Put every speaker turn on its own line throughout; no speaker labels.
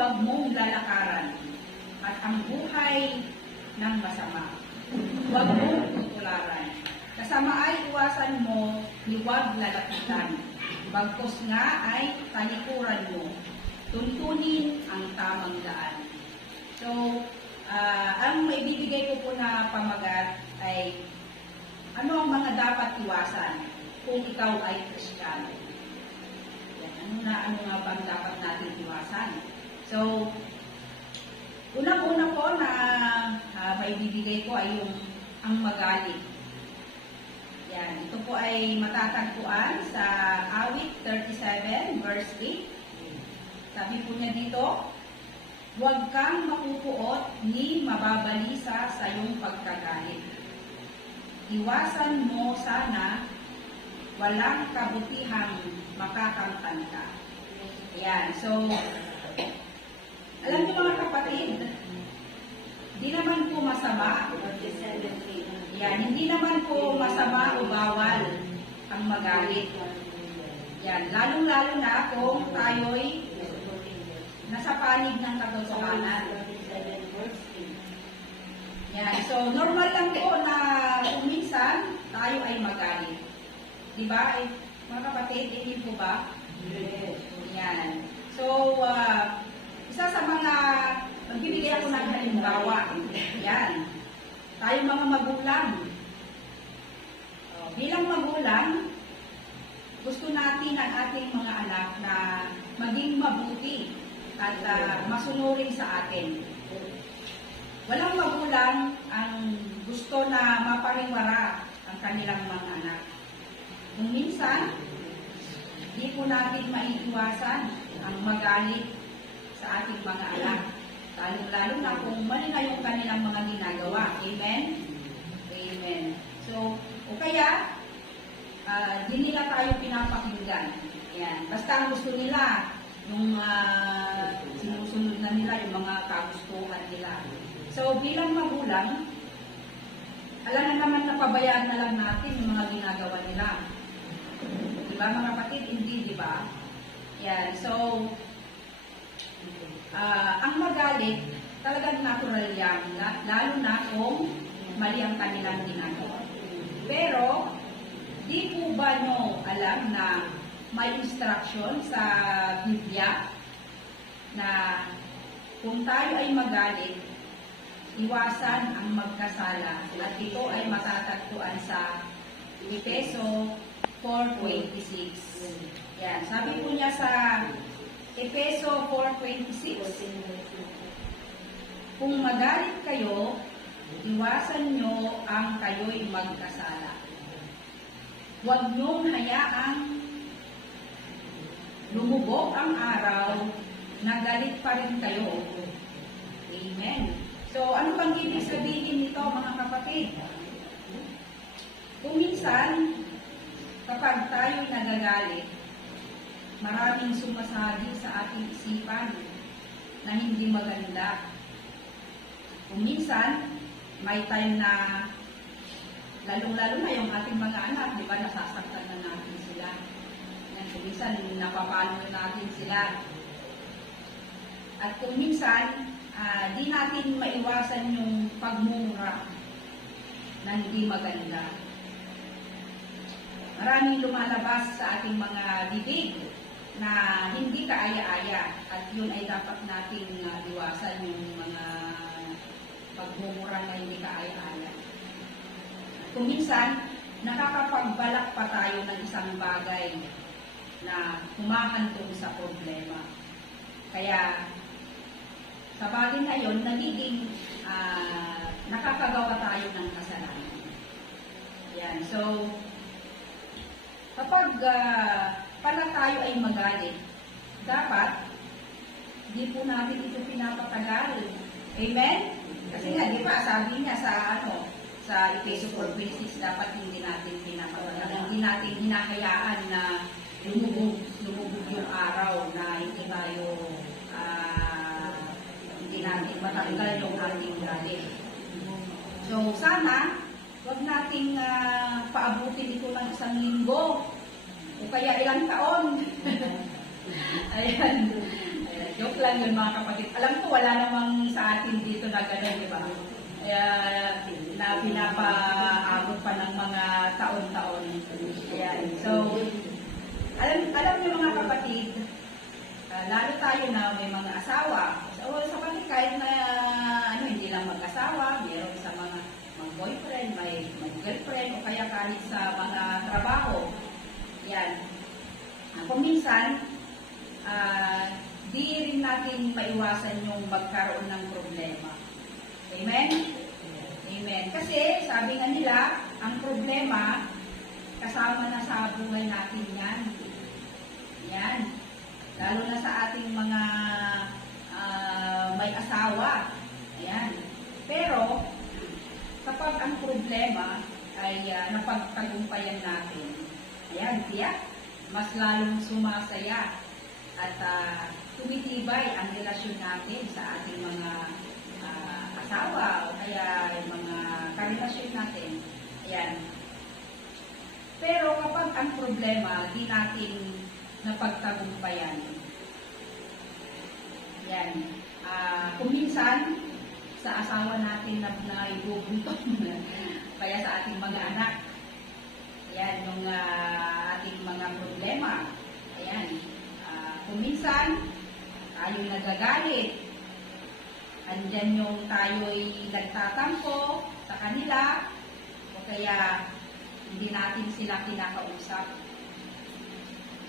huwag mong lalakaran at ang buhay ng masama. Huwag mong tutularan. Kasama ay iwasan mo, huwag lalapitan. Bagkos nga ay talikuran mo. Tuntunin ang tamang daan. So, ah, ang maibibigay ko po na pamagat ay ano ang mga dapat iwasan kung ikaw ay Kristiyano. Yan, ano na ano nga bang dapat natin iwasan? So, unang-una po na uh, maibibigay ko ay yung ang magalit. Yan, ito po ay matatagpuan sa awit 37 verse 8. Sabi po niya dito, Huwag kang makukuot ni mababalisa sa iyong pagkagalit. Iwasan mo sana walang kabutihang makakangkan ka. Ayan, so, alam niyo mga kapatid, di naman po masama, yan, hindi naman po masama o bawal ang magalit. Yan, lalong-lalo na kung tayo'y nasa panig ng katotohanan. Yan, so normal lang po na kung minsan tayo ay magalit. Di ba? Eh, mga kapatid, hindi po ba? Yan. So, ah, isa sa mga, magbibigay ako ng halimbawa. Yan. Tayo mga magulang. Oh, bilang magulang, gusto natin ang ating mga anak na maging mabuti at ah, masunurin sa atin. Walang magulang ang gusto na mapariwara ang kanilang mga anak. Kung minsan, di po natin maiiwasan ang magalit sa ating mga anak. Lalo-lalo na kung mali na yung kanilang mga ginagawa. Amen? Amen. So, o kaya, ah, di nila tayo pinapakinggan. Yan. Basta gusto nila, yung ah, sinusunod na nila, yung mga kagustuhan nila. So, bilang magulang, alam na naman na pabayaan na lang natin yung mga ginagawa nila. Di ba mga kapatid? Hindi, di ba? Yan. So, ah, ang magalit, talagang natural yan. La- Lalo na kung mali ang kanilang ginagawa. Pero, di po ba nyo alam na may instruction sa Biblia na kung tayo ay magalit, iwasan ang magkasala. At ito ay matatagpuan sa Efeso 4.26. Yan. Sabi po niya sa Efeso 4.26, Kung magalit kayo, iwasan nyo ang kayo'y magkasala. Huwag niyong hayaang lumubog ang araw na galit pa rin kayo. Amen. So, ano bang ibig sabihin nito mga kapatid? Kung minsan, kapag tayo nagagalit, maraming sumasabi sa ating isipan na hindi maganda. Kung minsan, may time na lalong-lalo na yung ating mga anak, di ba, nasasaktan na natin sila. Yan, kung minsan, napapalo natin sila. At kung minsan, ah, di natin maiwasan yung pagmumura na hindi maganda. Maraming lumalabas sa ating mga bibig na hindi kaaya-aya at yun ay dapat nating ah, iwasan yung mga pagmumura na hindi kaaya-aya. Kung minsan, nakakapagbalak pa tayo ng isang bagay na humahantong sa problema. Kaya, sa bagay na yun, nagiging ah, nakakagawa tayo ng kasalanan. Yan. So, kapag ah, pala tayo ay magalit, dapat di po natin ito pinapatagal. Amen? Kasi nga, di ba, sabi niya sa ano, sa Efeso 4.26, dapat hindi natin pinapatagal. Hindi natin hinahayaan na lumubog, lumubog yung araw na hindi tayo ah, matanggal yung ating galit. So, sana, huwag nating ah, paabutin ito ng isang linggo o kaya ilang taon. Ayan. Ayan. Joke lang yun mga kapatid. Alam ko wala namang sa atin dito na gano'n, di ba? Kaya na pinapaabot pa ng mga taon-taon. Ayan. So, alam, alam niyo mga kapatid, ah, lalo tayo na may mga asawa. So, sa kapatid, kahit na ano, hindi lang mag-asawa, meron sa mga mga boyfriend, may, may girlfriend, o kaya kahit sa mga trabaho. Yan. Ah, Kung minsan, ah, di rin natin maiwasan yung magkaroon ng problema. Amen? Amen. Kasi sabi nga nila, ang problema, kasama na sa buhay natin yan. Yan. Lalo na sa ating mga ah, may asawa. Ayan. Pero, kapag ang problema ay ah, napagtagumpayan natin, ayan, tiyak, mas lalong sumasaya at ah, tumitibay ang relasyon natin sa ating mga ah, asawa o kaya mga karelasyon natin. Ayan. Pero kapag ang problema, di natin napagtagumpayan. Yan. Ah, kung minsan, sa asawa natin na naibubuntot, kaya sa ating mga anak, yan, yung ah, ating mga problema. Ayan. Ah, kung minsan, tayo nagagalit, andyan yung tayo'y nagtatampo sa kanila, o kaya hindi natin sila kinakausap.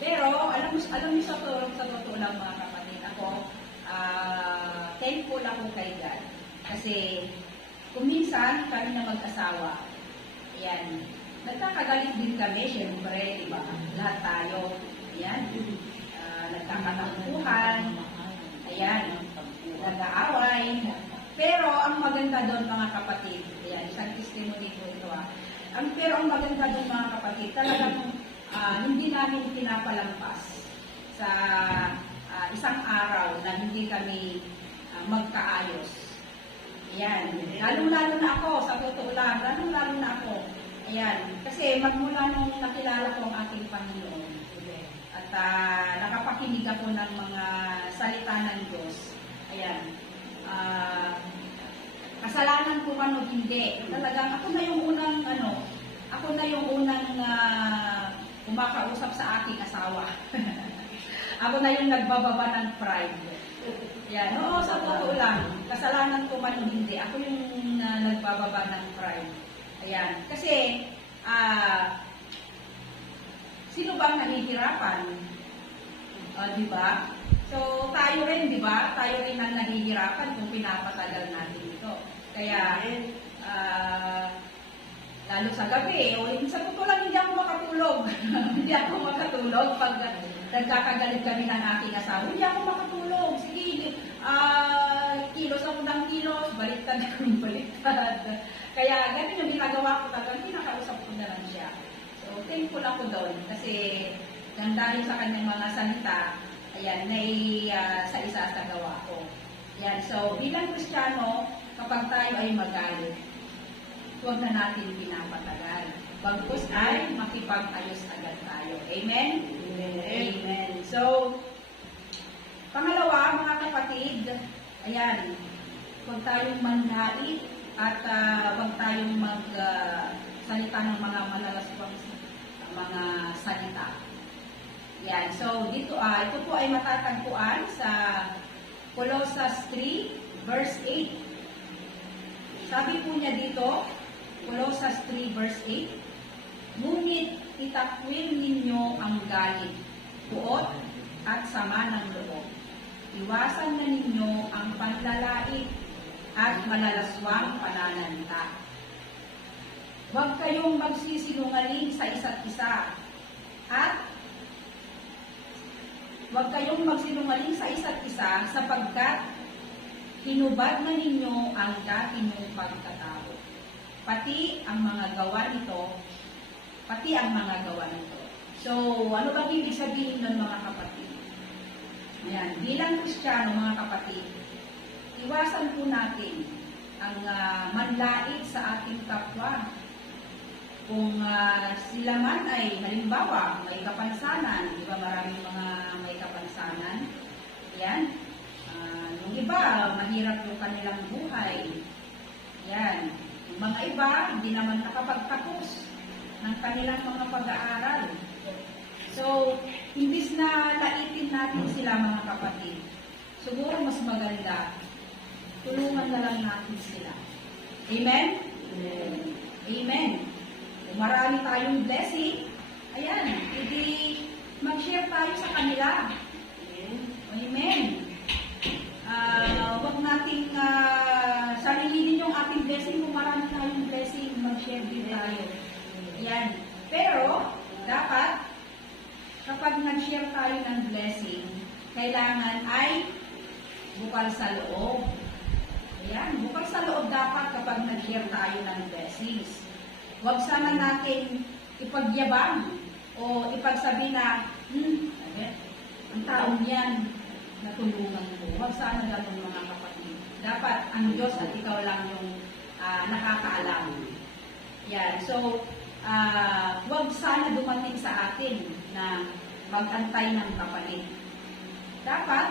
Pero, alam mo, alam mo sa, sa totoo lang mga kapatid, ako, ah, thankful ako kay God. Kasi, kung minsan, kami na mag-asawa, ayan, nagkakagalit din kami, syempre, di ba? Lahat tayo, ayan, ah, nagkakatampuhan, ayan, nag-aaway. Pero, ang maganda doon mga kapatid, ayan, isang testimony ko ito ah, ang, pero ang maganda doon mga kapatid, talagang ah, hindi namin pinapalampas sa ah, isang araw na hindi kami ah, magkaayos. Ayan. Lalong-lalo na ako, sa totoo lang, lalong-lalo na ako. Ayan. Kasi magmula nung nakilala ko ang aking Panginoon, at ah, nakapakinig ako ng mga salita ng Diyos. Ayan. Ah, kasalanan ko man o hindi. Talagang ako na yung unang ano, ako na yung unang ah, kumakausap sa aking asawa. ako na yung nagbababa ng pride. Yan, oo, sa totoo lang. Kasalanan ko man o hindi, ako yung ah, nagbababa ng pride. Ayan, kasi ah sino ba ang nahihirapan? Ah, di ba? So, tayo rin, di ba? Tayo rin ang nahihirapan kung pinapatagal natin ito. Kaya, ah, lalo sa gabi, o sa totoo lang, hindi ako makatulog. hindi ako makatulog pag nagkakagalit kami ng aking asawa. Hindi ako makatulog. Sige, ah, kilos ako ng kilos, baliktad ako ng baliktad. Kaya, ganun yung ginagawa ko talaga, pinakausap ko na lang siya. So, thankful ako doon kasi nang dahil sa kanyang mga salita, ayan, na uh, sa isa sa gawa ko. Ayan, so bilang Kristiyano, kapag tayo ay magalit, huwag na natin pinapatagal. Bagkus ay makipag-ayos agad tayo. Amen? Amen. So, pangalawa, mga kapatid, ayan, huwag tayong manhait at ah, huwag tayong mag-salita ng mga malalaswang mga salita. Yan. So, dito, ah, ito po ay matatagpuan sa Colossus 3, verse 8. Sabi po niya dito, Colossus 3, verse 8, Ngunit itakwil ninyo ang galit, puot, at sama ng loob. Iwasan na ninyo ang panlalait at malalaswang pananalita. Huwag kayong magsisinungaling sa isa't isa at Huwag kayong magsinungaling sa isa't isa sapagkat hinubad na ninyo ang dati nyong pagkatao. Pati ang mga gawa nito, pati ang mga gawa nito. So, ano bang ibig sabihin ng mga kapatid? Ayan, bilang Kristiyano mga kapatid, iwasan po natin ang ah, manlait sa ating kapwa. Kung ah, sila man ay halimbawa may kapansanan, di ba maraming mga may kapansanan, yan. Ah, yung iba, mahirap yung kanilang buhay. Yan. Yung mga iba, hindi naman nakapagtapos ng kanilang mga pag-aaral. So, imbis na laitin natin sila mga kapatid, siguro mas maganda, tulungan na lang natin sila. Amen? Amen. Kung marami tayong blessing, ayan, hindi mag-share tayo sa kanila. Amen. Ah, huwag nating uh, sarilinin yung ating blessing kung marami tayong blessing, mag-share din tayo. Ayan. Pero, dapat, kapag nag-share tayo ng blessing, kailangan ay bukal sa loob. Ayan, bukal sa loob dapat kapag nag-share tayo ng blessings. Huwag sana natin ipagyabang o ipagsabi na, hmm, ang taong yan, natulungan ko. Huwag sana ganun mga kapatid. Dapat ang Diyos at ikaw lang yung ah, nakakaalam. Yan. So, ah, huwag sana dumating sa atin na magantay ng kapalit. Dapat,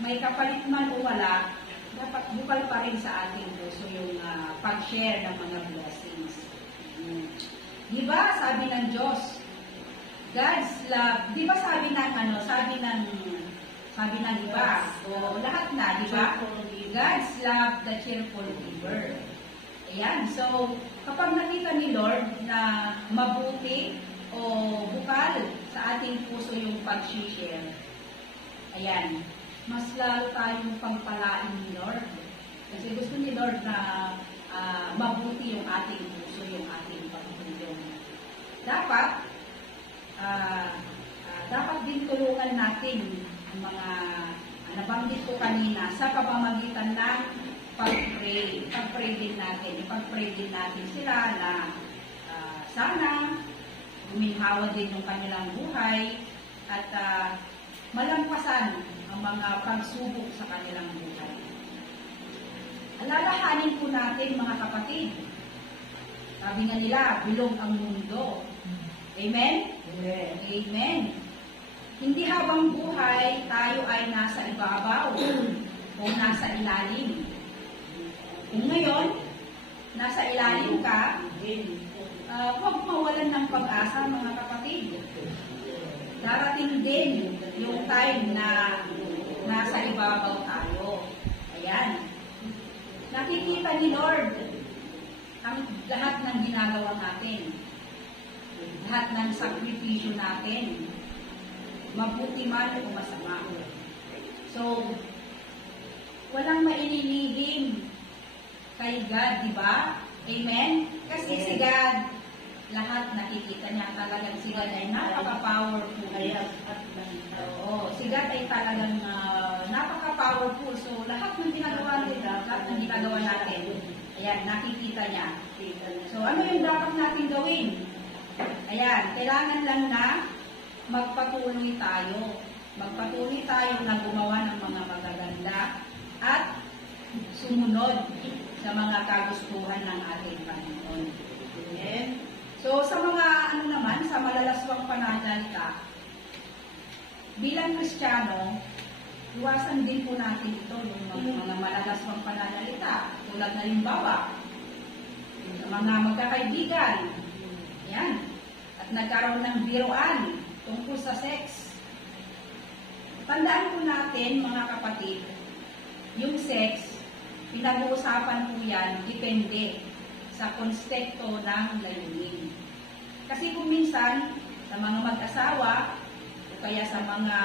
may kapalit man o wala, dapat bukal pa rin sa ating puso yung ah, pag-share ng mga blessings. Mm. Di ba, sabi ng Diyos, God's love, di ba sabi ng ano, sabi ng sabi ng iba, o lahat na, di ba? God's love the cheerful giver. Ayan, so kapag nakita ni Lord na mabuti o bukal sa ating puso yung pag-share, ayan, mas lalo tayong pagpalain ni Lord. Kasi gusto ni Lord na ah, mabuti yung ating puso, yung ating pagtulong. Dapat, ah, ah, dapat din tulungan natin ang mga ah, nabanggit ko kanina sa pamamagitan ng pag-pray. Pag-pray din natin. Ipag-pray din natin sila na ah, sana guminhawa din yung kanilang buhay at ah, malampasan mga pagsubok sa kanilang buhay. Alalahanin po natin mga kapatid. Sabi nga nila, bilog ang mundo. Amen? Amen. Hindi habang buhay tayo ay nasa ibabaw o nasa ilalim. Kung ngayon, nasa ilalim ka, ah, huwag mawalan ng pag-asa mga kapatid. Darating din yung time na nasa ibabaw tayo. Ayan. Nakikita ni Lord ang lahat ng ginagawa natin. Lahat ng sakripisyo natin. Mabuti man o masama. So, walang mainilihim kay God, di ba? Amen? Kasi si God, lahat nakikita niya talagang si God ay napaka-powerful. Oo, si God ay talagang ah, napaka-powerful. So, lahat ng ginagawa nila, lahat ng ginagawa natin, ayan, nakikita niya. So, ano yung dapat natin gawin? Ayan, kailangan lang na magpatuloy tayo. Magpatuloy tayo na gumawa ng mga magaganda at sumunod sa mga kagustuhan ng ating Panginoon. Amen. So, sa mga ano naman, sa malalaswang pananalita, bilang Kristiyano, iwasan din po natin ito, yung mga, mga malalaswang pananalita. Tulad na limbawa, sa mga magkakaibigan, yan, at nagkaroon ng biroan tungkol sa sex. Tandaan po natin, mga kapatid, yung sex, pinag-uusapan po yan, depende sa konsepto ng layunin. Kasi kung minsan, sa mga mag-asawa, o kaya sa mga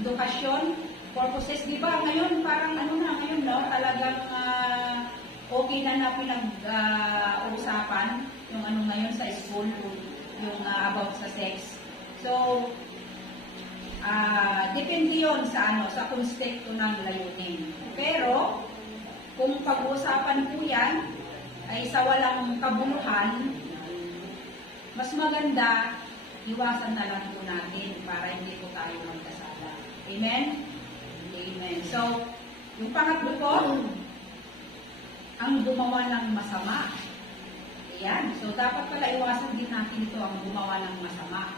edukasyon, purposes, di ba, ngayon parang ano na, ngayon no, talagang ah, okay na na pinag-uusapan yung ano ngayon sa school, yung ah, about sa sex. So, ah depende yon sa ano, sa konsepto ng layunin. Pero, kung pag-uusapan po yan, ay sa walang kabuluhan, mas maganda, iwasan na lang po natin para hindi po tayo magkasala. Amen? Amen. So, Yung pangatlo po, ang gumawa ng masama. Ayan. So, dapat pala iwasan din natin ito ang gumawa ng masama.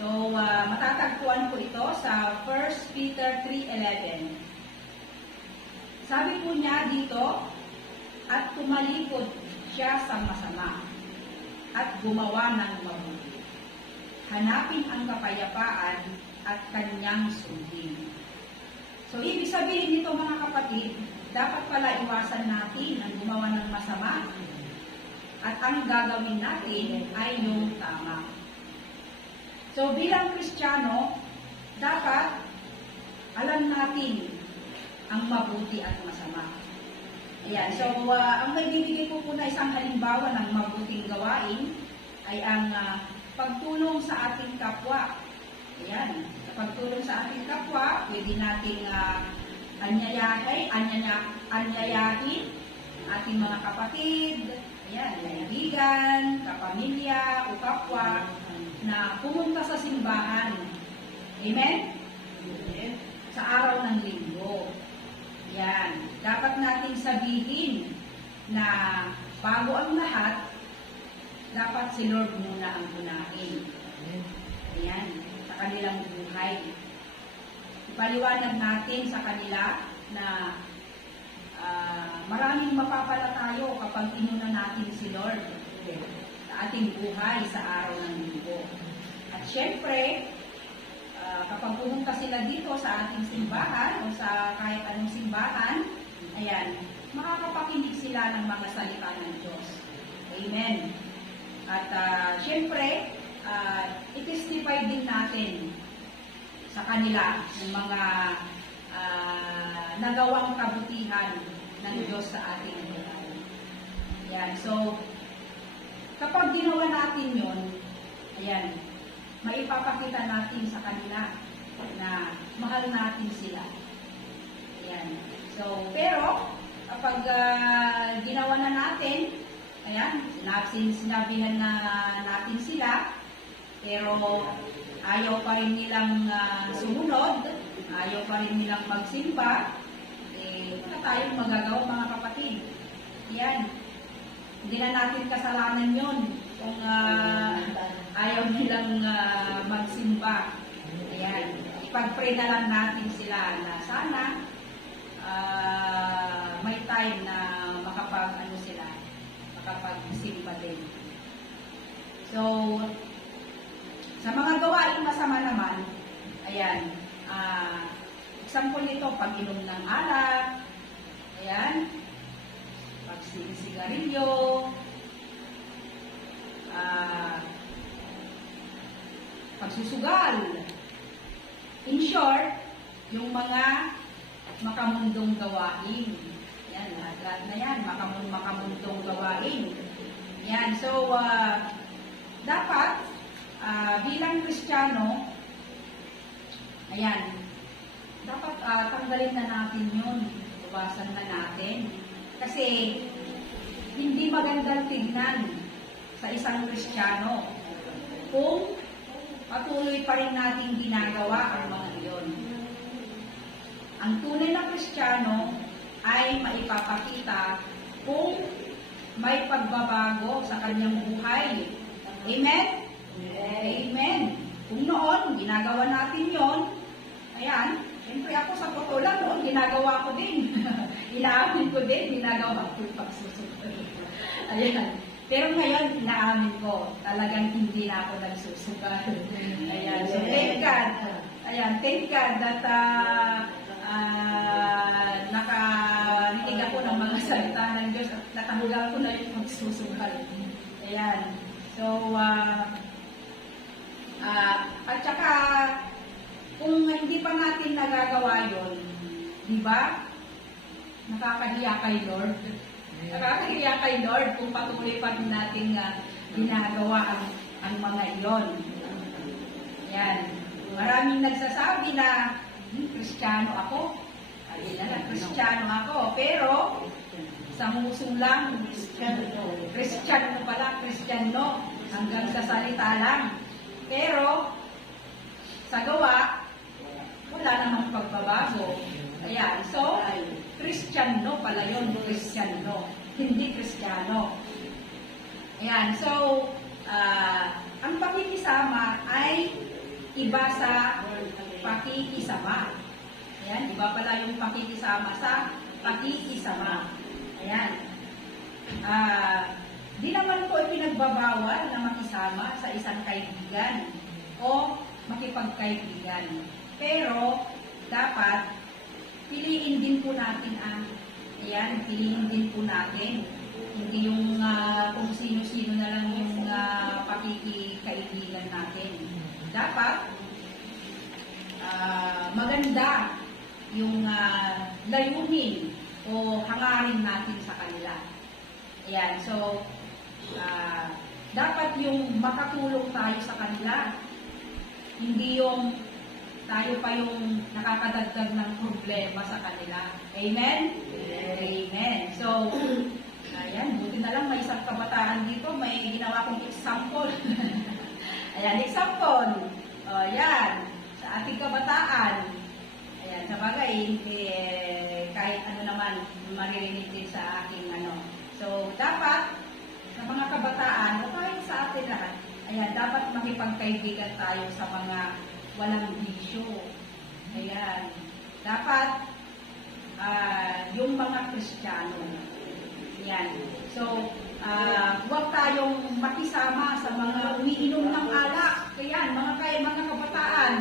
So, ah, matatagpuan po ito sa 1 Peter 3.11. Sabi po niya dito, at tumalikod siya sa masama at gumawa ng mabuti. Hanapin ang kapayapaan at kanyang sundin. So, ibig sabihin nito mga kapatid, dapat pala iwasan natin ang gumawa ng masama at ang gagawin natin ay yung tama. So, bilang Kristiyano, dapat alam natin ang mabuti at masama. Ayan, so uh, ang nagbibigay ko po na isang halimbawa ng mabuting gawain ay ang ah, pagtulong sa ating kapwa. Ayan, pagtulong sa ating kapwa, pwede nating uh, anyayahay, anyaya, anyayahin ating mga kapatid, ayan, kaibigan, kapamilya, o kapwa, na pumunta sa simbahan. Amen? Sa araw ng linggo. Yan. Dapat nating sabihin na bago ang lahat, dapat si Lord muna ang unahin. Ayan. Kanilang buhay. Ipaliwanag natin sa kanila na ah, maraming mapapala tayo kapag inuna natin si Lord sa ating buhay sa araw ng linggo. At syempre, ah, kapag pumunta sila dito sa ating simbahan o sa kahit anong simbahan, ayan, makakapakinig sila ng mga salita ng Diyos. Amen. At ah, syempre, uh, itestify din natin sa kanila ng mga ah, nagawang kabutihan ng Diyos sa ating buhay. Ayan, so, kapag ginawa natin yon, ayan, maipapakita natin sa kanila na mahal natin sila. Ayan. So, pero, kapag ah, ginawa na natin, ayan, sinabi, sinabihan na natin sila, pero ayaw pa rin nilang ah, sumunod, ayaw pa rin nilang magsimba, eh, wala tayong magagawa mga kapatid. Yan. Hindi na natin kasalanan yon kung ah, ayaw nilang ah, magsimba. Ayan. Ipag-pray na lang natin sila na sana ah, may time na makapag ano sila, makapag-simba din. So, sa mga gawain masama naman, ayan, ah, example nito, pag-inom ng alak, ayan, pagsisigarilyo, ah, pagsusugal. In short, yung mga makamundong gawain. Yan, lahat na yan, makamund makamundong gawain. Yan, so, ah, dapat, ah, bilang Kristiyano, ayan, dapat ah, tanggalin na natin yun. Iwasan na natin. Kasi, hindi magandang tignan sa isang Kristiyano kung patuloy pa rin nating ginagawa ang mga iyon. Ang tunay na Kristiyano ay maipapakita kung may pagbabago sa kanyang buhay. Amen? Amen. Kung noon, ginagawa natin yon, ayan, siyempre ako sa totoo lang noon, ginagawa ko din. Inaamin ko din, ginagawa ko yung pagsusunod. ayan. Pero ngayon, inaamin ko, talagang hindi na ako nagsusugal. Ayan, so thank God. Ayan, thank God that uh, uh, nakarinig ako ng mga salita ng Diyos at nakahugal ko na yung magsusugal. Ayan. So, uh, uh, at saka, kung hindi pa natin nagagawa yon, di ba? Nakakahiya kay Lord. Nakakahiya kay Lord kung patuloy pa rin nating uh, ginagawa ang, ang mga iyon. Yan. Maraming nagsasabi na, hmm, Kristiyano ako. Sabi na Kristiyano ako. Pero, sa muso lang, Kristiyano. Kristiyano pala, Kristiyano. Hanggang sa salita lang. Pero, sa gawa, wala namang pagbabago. Ayan. So, Kristiyano pala yun, Kristiyano, hindi Kristiyano. Ayan, so, ah, ang pakikisama ay iba sa pakikisama. Ayan, iba pala yung pakikisama sa pakikisama. Ayan. Ah, di naman po ipinagbabawal na makisama sa isang kaibigan o makipagkaibigan. Pero, dapat, piliin din po natin ang, ayan, piliin din po natin. Hindi yung ah, kung sino-sino na lang yung uh, pakikikaibigan natin. Dapat, ah, maganda yung ah, layunin o hangarin natin sa kanila. Ayan, so, ah, dapat yung makatulong tayo sa kanila. Hindi yung tayo pa yung nakakadagdag ng problema sa kanila. Amen? Amen. So, ayan, buti na lang may isang kabataan dito, may ginawa kong example. ayan, example. O, ayan, sa ating kabataan. Ayan, sa bagay, eh, kahit ano naman, maririnig din sa aking ano. So, dapat, mga kabataan, o kahit sa atin lahat, ayan, dapat makipagkaibigan tayo sa mga walang bisyo. Ayan. Dapat, ah, yung mga Kristiyano. Ayan. So, ah, huwag tayong makisama sa mga umiinom ng alak. Ayan, mga kay mga kabataan.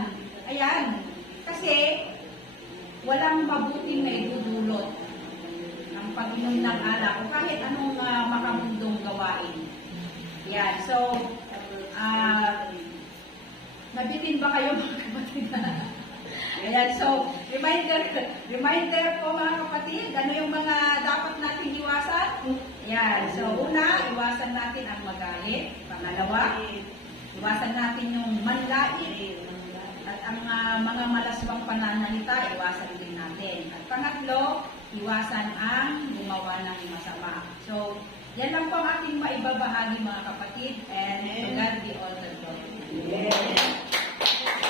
Ayan. Kasi, walang mabuting na idudulot ang pag-inom ng alak o kahit anong uh, makamundong gawain. Yan. So, ah, nabitin ba kayo mga kapatid? Ayan. So, reminder, reminder po mga kapatid, ano yung mga dapat natin iwasan? Yan. So, una, iwasan natin ang magalit. Pangalawa, iwasan natin yung manlait. At ang ah, mga malaswang pananalita, iwasan din natin. At pangatlo, iwasan ang gumawa ng masama. So, yan lang po ang ating maibabahagi mga kapatid. And to God be all the glory.
Amen.